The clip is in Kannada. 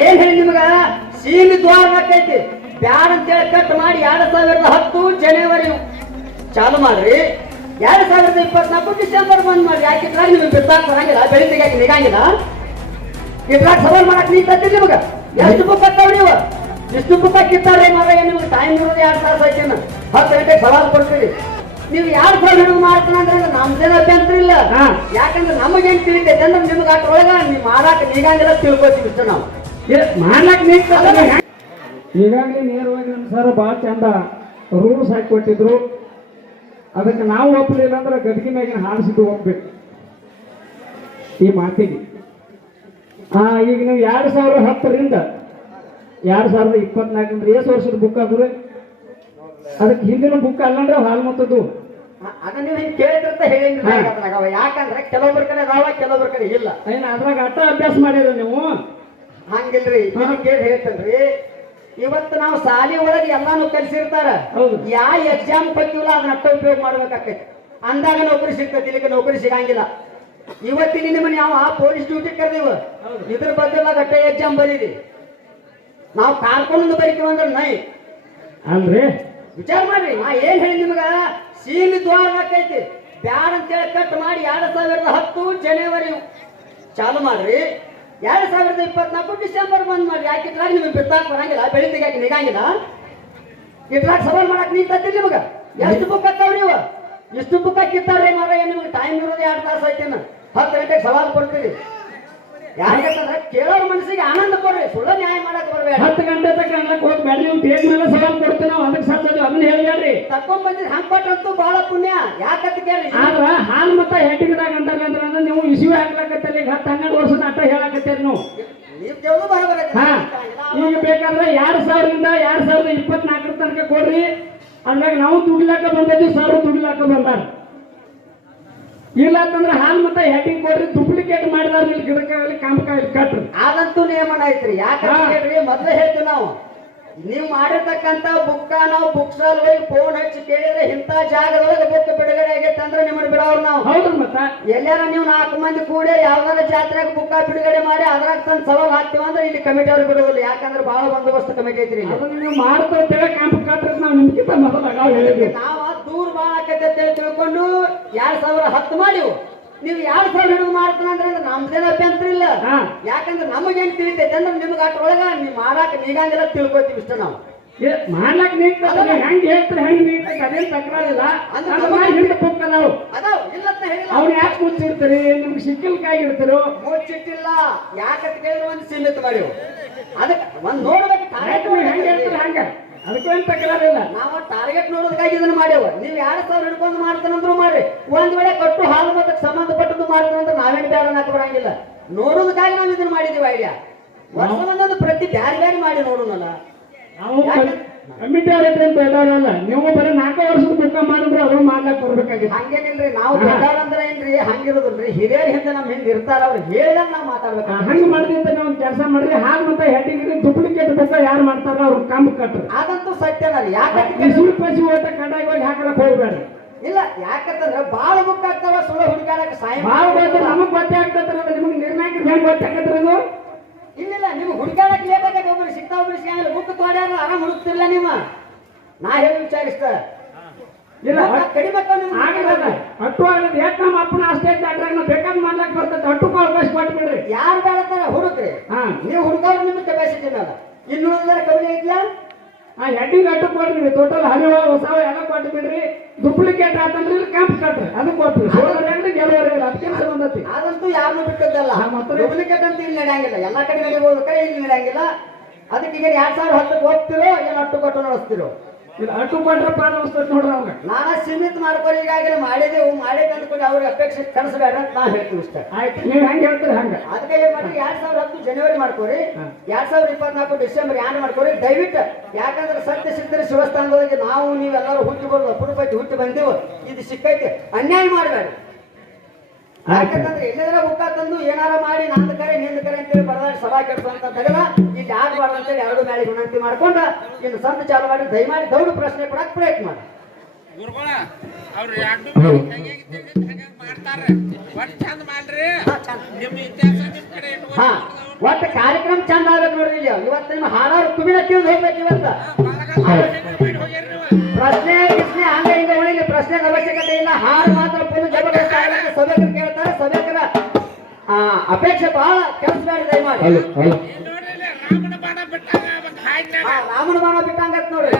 ಏನ್ ಹೇಳಿ ನಿಮ್ಗ? ಸೀಮಿತ ಆಕೈತಿ ಬ್ಯಾಡ ಅಂತೇಳಿ ಕಟ್ ಮಾಡಿ ಎರಡ್ ಸಾವಿರದ ಹತ್ತು ಜನವರಿ ಚಾಲು ಮಾಡ್ರಿ. ಎರಡ್ ಸಾವಿರದ ಇಪ್ಪತ್ನಾಲ್ಕು ಡಿಸೆಂಬರ್ ಬಂದ್ ಮಾಡಿ ಯಾಕಿದ್ರ ನಿಮ್ಗೆ ಬಿತ್ತಾಕ್ ಬರಂಗಿಲ್ಲ ಬೆಳಿ ತೆಗಿಯಾಕ ನಿಗಂಗಿಲ್ಲ? ಇದ್ರಾಗ ಸವಾಲ್ ಮಾಡಕ್ ನೀ ತತ್ತಿ ನಿಮ್ಗ? ಎಷ್ಟು ಬುಕ್ ಹಾಕ್ತಾವ್ ನೀವು ಎಷ್ಟು ಬುಕ್ ಹಾಕಿರ್ತಾರೆ ಮಾರ ನಿಮ್ಗೆ ಟೈಮ್ ಇರೋದು ಎರಡ್ ತಾಸು ಐತೇನ ಹತ್ತು ಗಂಟೆಗೆ ಸವಾಲ್ ಕೊಡ್ತೀರಿ. ನೀವು ಯಾರು ಸಾವಿರ ಹಿಡಿದು ಮಾಡ್ತಾನ ಅಂದ್ರೆ ನಮ್ದೇನ ಅಭ್ಯಂತರ ಇಲ್ಲ. ಹಾ. ಯಾಕಂದ್ರೆ ನಮಗೇನ್ ತಿಳಿತೈತೆ ಅಂದ್ರೆ ನಿಮ್ಗೆ ಅಟ್ರೊಳಗ ನೀವು ಮಾರಾಕ ನೀಗಂಗಿಲ್ಲ ತಿಳ್ಕೊತೀವಿ ಇಷ್ಟ ನಾವು. ಈಗಾಗಲೇ ನೇರವಾಗಿ ನಮ್ಮ ಸರ್ ಭಾಳ ಚಂದ ರೂಲ್ಸ್ ಹಾಕಿ ಕೊಟ್ಟಿದ್ರು. ಅದಕ್ಕೆ ನಾವು ಒಪ್ಪಲಿಲ್ಲ ಅಂದ್ರೆ ಗದಗಿ ಮ್ಯಾಗಿನ ಹಾಡಿಸಿದ್ದು ಹೋಗ್ಬೇಕು. ಈ ಮಾತಿಗೆ. ಈಗ ನೀವು ಎರಡು ಸಾವಿರ ಹತ್ತರಿಂದ ಎರಡು ಸಾವಿರದ ಇಪ್ಪತ್ನಾಲ್ಕರಿಂದ ಎಷ್ಟು ವರ್ಷದ ಬುಕ್ ಆದ್ರೆ ಅದಕ್ಕೆ ಹಿಂದಿನ ಬುಕ್ ಅಲ್ಲಂದ್ರೆ ಹಾಲು ಮತ್ತದ್ದು ಅ- ಅದನ್ನ ನೀವು ಕೇಳಿದ್ರೆ ಯಾಕಂದ್ರೆ ಕೆಲವೊಬ್ಬರ ಕಡೆ ಅದಾವ ಕೆಲವೊಬ್ಬರ ಕಡೆ ಇಲ್ಲ. ಏನು ಅದ್ರಾಗ ಅಟ್ಟ ಅಭ್ಯಾಸ ಮಾಡಿದ್ರೆ ನೀವು? ಹಂಗಿಲ್ರಿ? ಇದನ್ನ ಕೇಳಿ ಹೇಳ್ತೇನ್ರಿ. ಇವತ್ತು ನಾವು ಶಾಲೆ ಒಳಗೆ ಎಲ್ಲಾನು ಕಲಿಸಿರ್ತಾರ. ಯಾ ಎಕ್ಸಾಮ್ ಕೊಟ್ಟಿವಲ್ಲ ಅದನ್ನ ಅಟ್ಟ ಉಪಯೋಗ ಮಾಡ್ಬೇಕಾಕೈತಿ ಅಂದಾಗ ನೌಕರಿ ಸಿಗ್ತೈತಿ ಇಲ್ಲಿಗೆ ನೌಕರಿ ಸಿಗಂಗಿಲ್ಲ. ಇವತ್ತಿನ ನಿಮ್ಮನ್ನ ಯಾವ ಪೊಲೀಸ್ ಡ್ಯೂಟಿ ಕರೆದಿವ? ಇದ್ರ ಬಗ್ಗೆ ಅಟ್ಟ ಎಕ್ಸಾಮ್ ಬರೀರಿ. ನಾವು ಕಾರ್ಕೊಂಡು ಬರೀತೀವಿ ಅಂದ್ರೆ ನೈ. ಅಲ್ರಿ? ವಿಚಾರ ಮಾಡ್ರಿ ನಾ ಏನ್ ಹೇಳಿ ನಿಮ್ಗ? ಸೀಮಿತವಾಗೈತಿ ಬ್ಯಾಡ ಅಂತೇಳಿ ಕಟ್ ಮಾಡಿ ಎರಡ್ ಸಾವಿರದ ಹತ್ತು ಜನವರಿ ಚಾಲು ಮಾಡ್ರಿ. ಎರಡ್ ಸಾವಿರದ ಇಪ್ಪತ್ನಾಲ್ಕು ಡಿಸೆಂಬರ್ ಬಂದ್ ಮಾಡಿ. ಯಾಕಿದ್ರಾಗ ನಿಮ್ಗೆ ಬಿತ್ತಾಕ್ ಬರಂಗಿಲ್ಲ? ಬೆಳಿ ತೆಗಿಯಾಕ ನಿಗಂಗಿಲ್ಲ? ಇದ್ರಾಗ ಸವಾಲ್ ಮಾಡಕ್ ತತ್ತಿ ನಿಮಗ? ಎಷ್ಟು ಬುಕ್ ಹಾಕ್ತಾವ್ ನೀವು? ಎಷ್ಟು ಬುಕ್ ಹಾಕಿರ್ತಾರ್ರಿ ಮಾರ ನಿಮ್ಗೆ ಟೈಮ್ ಇರೋದು ಎರಡು ತಾಸು ಐತಿನ ಹತ್ತು ಗಂಟೆಗೆ ಸವಾಲ್ ಕೊಡ್ತೀರಿ. ಯಾಕಂದ್ರೆ ಕೇಳೋರ್ ಮನಸ್ಸಿಗೆ ಆನಂದ ಕೊಡ್ರಿ. ಸುಳ್ಳ ನ್ಯಾಯ ಮಾಡಕ್ ಬರ್ಬೇಡ. ಹತ್ತು ಗಂಟೆ ತಕ್ಕ ಹೋಗಿ ನೀವು ಟೇಕ್ ಮೇಲೆ ಸವಾಲ್ ಕೊಡ್ತೀನಿ ಅದಕ್ಕೆ ಸತ್ತದು ಹೇಳ್ಬೇಡ್ರಿ ತಕೊಂಡ್ ಬಂದಿದ್ ಬಹಳ ಪುಣ್ಯ. ಯಾಕಂತ ಕೇಳಿ ಆದ್ರ ಹಾಲ್ ಮತ್ತ ಹೆಟ್ಟಿಗದಾಗ ಅಂತಾರೆ ಅಂದ್ರೆ ನೀವು ಇಸಿವಿ ಹಾಕ್ಲಕತ್ತಲ್ಲಿ ಈಗ ಹತ್ತು ಹನ್ನೆರಡು ವರ್ಷದ ಅಟ್ಟ ಹೇಳಕತ್ತೀರಿ ನೀವು. ಹಾ. ಈಗ ಬೇಕಾದ್ರೆ ಎರಡ್ ಸಾವಿರದಿಂದ ಎರಡ್ ಸಾವಿರದ ಇಪ್ಪತ್ನಾಲ್ಕರ ತನಕ ಕೊಡ್ರಿ. ಅಂದಾಗ ನಾವು ದುಡ್ಲಾಕ ಬಂದದ್ದು ಸರ್ ದುಡ್ಲಾಕ ಬಂದಾರ. ಇಲ್ಲ ಅಂತಂದ್ರೆ ಹಾಲ್ ಮತ್ತೆ ಹೆಟ್ಟಿಗೆ ಕೊಡ್ರಿ ಡುಪ್ಲಿಕೇಟ್ ಮಾಡಿದಾರ ಇಲ್ಲಿ ಗಿಡಕ್ಕಾಗಲಿ ಕಾಮಕ್ಕಾಗಲಿ ಕಟ್ರಿ. ಅದಂತೂ ನಿಯಮನ ಐತ್ರಿ. ಯಾಕೆ ಕೇಳ್ರಿ ಮೊದ್ಲೇ ಹೇಳ್ತೀವಿ ನಾವು. ನೀವು ಮಾಡಿರ್ತಕ್ಕಂತ ಬುಕ್ಕ ನಾವು ಬುಕ್ ಸ್ಟಾಲ್ ಹೋಗಿ ಫೋನ್ ಹಚ್ಚಿ ಕೇಳಿದ್ರೆ ಇಂಥ ಜಾಗದೊಳಗೆ ಬುಕ್ ಬಿಡುಗಡೆ ಆಗೈತೆ ಅಂದ್ರೆ ನಿಮ್ಮನ್ನ ಬಿಡೋರು ನಾವು. ಹೌದು ಮತ್ತ. ಎಲ್ಲಾರ ನೀವು ನಾಲ್ಕು ಮಂದಿ ಕೂಡಿ ಯಾವ್ದಾರ ಜಾತ್ರೆಗೆ ಬುಕ್ಕ ಬಿಡುಗಡೆ ಮಾಡಿ ಅದ್ರಾಗ ತಂದು ಸವಾಲ್ ಹಾಕ್ತೀವಿ ಅಂದ್ರೆ ಇಲ್ಲಿ ಕಮಿಟಿ ಅವ್ರು ಬಿಡುವಲ್ಲ ಯಾಕಂದ್ರೆ ಬಹಳ ಬಂದೋಬಸ್ತ್ ಕಮಿಟಿ ಐತ್ರಿ ನೀವು ಮಾಡ್ತಾ ಅಂತೇಳಿ ಕಾಂಪ್ ಕಾತ್ರ ನಾವು ನಿಮ್ಗಿಂತ ಮೊದಲ ಹೇಳಿದ್ವಿ ನಾವು ದೂರ ಭಾಳ ಆಕೈತೆ ಅಂತ ಹೇಳಿ ತಿಳ್ಕೊಂಡು ಎರಡ್ ಸಾವಿರ ಹತ್ತು ಮಾಡಿವು. ನೀವು ಎರಡ್ ಸಾವಿರ ಹಿಡಿದು ಮಾಡ್ತಾನ ಅಂದ್ರೆ ನಮ್ದೇನ ಅಭ್ಯಂತರ ಇಲ್ಲ. ಯಾಕಂದ್ರೆ ನಮಗೇನ್ ತಿಳಿತೈತೆ ಅಂದ್ರೆ ನಿಮ್ಗೆ ಅಟ್ರೊಳಗ ನೀವು ಮಾಡಾಕ ನೀಗಂಗಿಲ್ಲ ತಿಳ್ಕೊತೀವಿ ಇಷ್ಟ ನಾವು. ಮಾಡ್ಲಕ್ ನಿಂತಲ್ಲ ಹೆಂಗ್ ಹೇಳ್ತಾರೆ ಹೆಂಗ್ ನೀಡ್ತಾರೆ ಅದೇನ್ ತಕರಾರಿಲ್ಲ. ಅಂದ್ರೆ ಅದು ಮಾಡಿ ಹಿಡಿದು ಹೋಗ್ತ ನಾವು ಅದಾವ ಹೇಳಿಲ್ಲ. ಅವ್ನ ಯಾಕೆ ಮುಚ್ಚಿರ್ತೀರಿ ನಿಮ್ಗೆ ಸಿಕ್ಕಿಲ್ಕಾಯಿ ಇರ್ತೀರೋ ಮುಚ್ಚಿಟ್ಟಿಲ್ಲ. ಯಾಕಂತ ಕೇಳಿದ್ರೆ ಒಂದು ಸೀಮಿತ ಮಾಡಿವು ಅದಕ್ಕೆ ಒಂದ್ ನೋಡ್ಬೇಕು ನೀವು ಹೆಂಗ್ ಹೇಳ್ತಾರೆ ಹಂಗ? ಅದಕ್ಕೇನ್ ತಕರಾರಿಲ್ಲ ನಾವು ಟಾರ್ಗೆಟ್ ನೋಡೋದಕ್ಕಾಗಿ ಇದನ್ನ ಮಾಡ್ಯಾವ. ನೀವು ಎರಡ್ ಸಾವಿರ ಹಿಡ್ಕೊಂಡು ಮಾಡ್ತಾನಂದ್ರು ಮಾಡ್ರಿ. ಒಂದ್ ವೇಳೆ ಕಟ್ಟು ಹಾಲು ಮತ್ತೆ ಅನ್ನಕ್ ಬರಂಗಿಲ್ಲ ನೋಡೋದಕ್ಕಾಗಿ ನಾವು ಇದನ್ನ ಮಾಡಿದೀವಿ ಐಡಿಯಾ ವರ್ಷ ಒಂದೊಂದು ಪ್ರತಿ ಬ್ಯಾರೆ ಬ್ಯಾರೆ ಮಾಡಿ ನೋಡೋಣ ನಾವು ಕಮಿಟಿ ಅವ್ರೈತೆ ಅಂತ ಹೇಳೋರಲ್ಲ ನೀವು ಬರೀ ನಾಲ್ಕು ವರ್ಷದ ಬುಕ್ಕ ಮಾಡಿದ್ರೆ ಅವ್ರು ಮಾಡ್ಲಕ್ ಬರ್ಬೇಕಾಗಿತ್ತು. ಹಂಗೇನಿಲ್ರಿ ನಾವು ದೊಡ್ಡವ್ರ ಅಂದ್ರೆ ಏನ್ರಿ? ಹಂಗಿರೋದಿಲ್ರಿ. ಹಿರಿಯರ್ ಹಿಂದೆ ನಮ್ ಹಿಂದೆ ಇರ್ತಾರ ಅವ್ರು ಹೇಳ್ದಂಗ್ ನಾವ್ ಮಾತಾಡ್ಬೇಕು. ಹಂಗ ಮಾಡಿದ್ರೆ ನಾವು ಕೆಲಸ ಮಾಡಿದ್ರೆ ಹಾಗೆ ಮತ್ತೆ ಹೆಟ್ಟಿಗೆ ಡುಪ್ಲಿಕೇಟ್ ಯಾರು ಮಾಡ್ತಾರ? ಅವ್ರ ಕಂಬ ಕಟ್ರಿ. ಅದಂತೂ ಸತ್ಯನಲ್ಲ ಯಾಕೆ ಸುಳ್ಳು ಪಸಿ ಓಟ ಕಡಾಗಿ ಹೋಗಿ ಹಾಕಲಕ್ ಹೋಗ್ಬೇಡ್ರಿ. ಇಲ್ಲ ಯಾಕಂತಂದ್ರೆ ಬಾಳ ಬುಕ್ ಆಗ್ತಾವ ಸುಳ್ಳು ಹುಡುಕಾಡಕ್ಕೆ ಸಹಾಯ ಭಾಳ ಹೋದ್ರೆ ನಮಗ್ ಗೊತ್ತೇ ಆಗ್ತದ ನಿಮ್ಗೆ ನಿರ್ಣಾಯಕ ಹೆಂಗ್ ಗೊತ್ತಾಗತ್ರಿ ಅದು ಇಲ್ಲ ನಿಮ್ಗೆ ಹುಡುಕಾಡಕ್ಕೆ ಆಗೈತೆ ಒಬ್ರು ಸಿಗ್ತಾ ಒಬ್ರು ಸಿಗಂಗಿಲ್ಲ ಬುಕ್ ತೋಡ್ಯಾರ ಆರಾಮ್ ಹುಡುಕ್ತಿರ್ಲ ನಿಮ್ಮ ನಾ ಹೇಳಿ ವಿಚಾರಿಸ್ತ. ಇಲ್ಲ ಕಡಿಮೆ ಅಟ್ಟು ಯಾಕೆ ನಮ್ಮ ಅಪ್ಪನ ಅಷ್ಟೇ ಐತೆ ಅದ್ರಾಗ ನಾವು ಬೇಕಾದ್ ಮಾಡ್ಲಕ್ ಅವಕಾಶ ಕೊಟ್ಬಿಡ್ರಿ. ಯಾರು ಬೇಡತ್ತಾರ ಹುಡುಕ್ರಿ. ಹಾ. ನೀವು ಹುಡುಕಾದ್ರೆ ನಿಮ್ಗೆ ಕೆಪಾಸಿಟಿ ಮೇಲೆ. ಇನ್ನುಳಿದಾರ ಕಮ್ಮಿ ಐತ್ಲಾ ಆ ಹೆಡ್ಡಿಂಗ್ ಅಟ್ಟು ಕೊಡ್ರಿ ಟೋಟಲ್ ಹೊಸ ಎಲ್ಲ ಕೊಟ್ಟು ಬಿಡ್ರಿ ಡುಪ್ಲಿಕೇಟ್ ಆತಂದ್ರೆ ಕ್ಯಾಂಪ್ ಕಟ್ರಿ. ಅದು ಕೊಟ್ರಿ ಸೋಲರ್ ಗೆಲುವರಿ ಇಲ್ಲ ಅದಕ್ಕೆ ಸಂಬಂಧತಿ ಅದಂತೂ ಯಾರನ್ನೂ ಬಿಟ್ಟದ್ದಲ್ಲ. ಡುಪ್ಲಿಕೇಟ್ ಅಂತ ಇಲ್ಲಿ ನಡೆಯಂಗಿಲ್ಲ. ಎಲ್ಲ ಕಡೆ ನಡಿಬೋದು ಕೈ ಇಲ್ಲಿ ನಡೆಯಂಗಿಲ್ಲ. ಅದಕ್ಕೆ ಈಗ ಎರಡ್ ಸಾವಿರ ಹತ್ತಕ್ಕೆ ಹೋಗ್ತಿರೋ ಏನು ಅಟ್ಟು ಕೊಟ್ಟು ನಡೆಸ್ತಿರೋ. ಇದು ಪಾದ ವಸ್ತುತ್ ನೋಡ್ರಿ ಅವಾಗ ನಾನ ಸೀಮಿತ ಮಾಡ್ಕೊಳ್ಳಿ ಈಗಾಗಲೇ ಮಾಡಿದೆವು ಮಾಡಿದೆ ಅಂದ್ಕೊಂಡು ಅವ್ರಿಗೆ ಅಪೇಕ್ಷೆ ಕಳಿಸ್ಬೇಡ ಅಂತ ನಾ ಹೇಳ್ತೀನಿ ಇಷ್ಟ ಆಯ್ತು ನೀವು ಹೆಂಗ್ ಹೇಳ್ತೀರಿ ಹಂಗ? ಅದಕ್ಕೆ ಏನ್ ಮಾಡಿ ಎರಡ್ ಸಾವಿರ ಹತ್ತು ಜನವರಿ ಮಾಡ್ಕೊರಿ. ಎರಡ್ ಸಾವಿರ ಇಪ್ಪತ್ನಾಲ್ಕು ಡಿಸೆಂಬರ್ ಯಾರು ಮಾಡ್ಕೋರಿ ದಯವಿಟ್ಟು ಯಾಕಂದ್ರೆ ಸತ್ಯ ಸಿದ್ಧರ ಶಿವಸ್ಥಾನದೊಳಗೆ ನಾವು ನೀವೆಲ್ಲರೂ ಹುಟ್ಟಿ ಬರೋದು ಪುರುಪೈತಿ ಹುಟ್ಟಿ ಬಂದೆವು ಇದು ಸಿಕ್ಕೈತೆ ಅನ್ಯಾಯ ಮಾಡಬೇಡಿ. ಮುಖ ತಂದು ಏನಾರ ಮಾಡಿ ಕರೆ ನಿಂದ ಕರೆ ಇಲ್ಲಿ ಮಾಡ್ಕೊಂಡ ಸಂತ ಚಾಲು ಮಾಡಿ ದಯಮಾಡಿ ಪ್ರಶ್ನೆ ಪ್ರಯತ್ನ ಮಾಡಿ. ಚಂದ ಮಾಡ್ರಿ. ನಿಮ್ಮ ಒಟ್ಟ ಕಾರ್ಯಕ್ರಮ ಚಂದ ಆಗ್ಬೇಕು ನೋಡ್ರಿ ಇವತ್ತು ನಿಮ್ಮ ಹಾಡಾರು ಕುಬಿನ ತಿಂದು ಹೋಗ್ಬೇಕು ಇವತ್ತ. ಪ್ರಶ್ನೆ ಪ್ರಶ್ನೆ ಪ್ರಶ್ನೆ ಅವಶ್ಯಕತೆ ಇಲ್ಲ ಹಾಡು ಮಾತ್ರ ಹೇಳ್ತಾರೆ ಸಭೆಕರ ಅಪೇಕ್ಷೆ ಬಹಳ ಕೆಲಸ ಬೇಡ ದಯಮಾಡಿ. ರಾಮನ ಬಾಣ ಬಿಟ್ಟಂಗ ನೋಡ್ರಿ.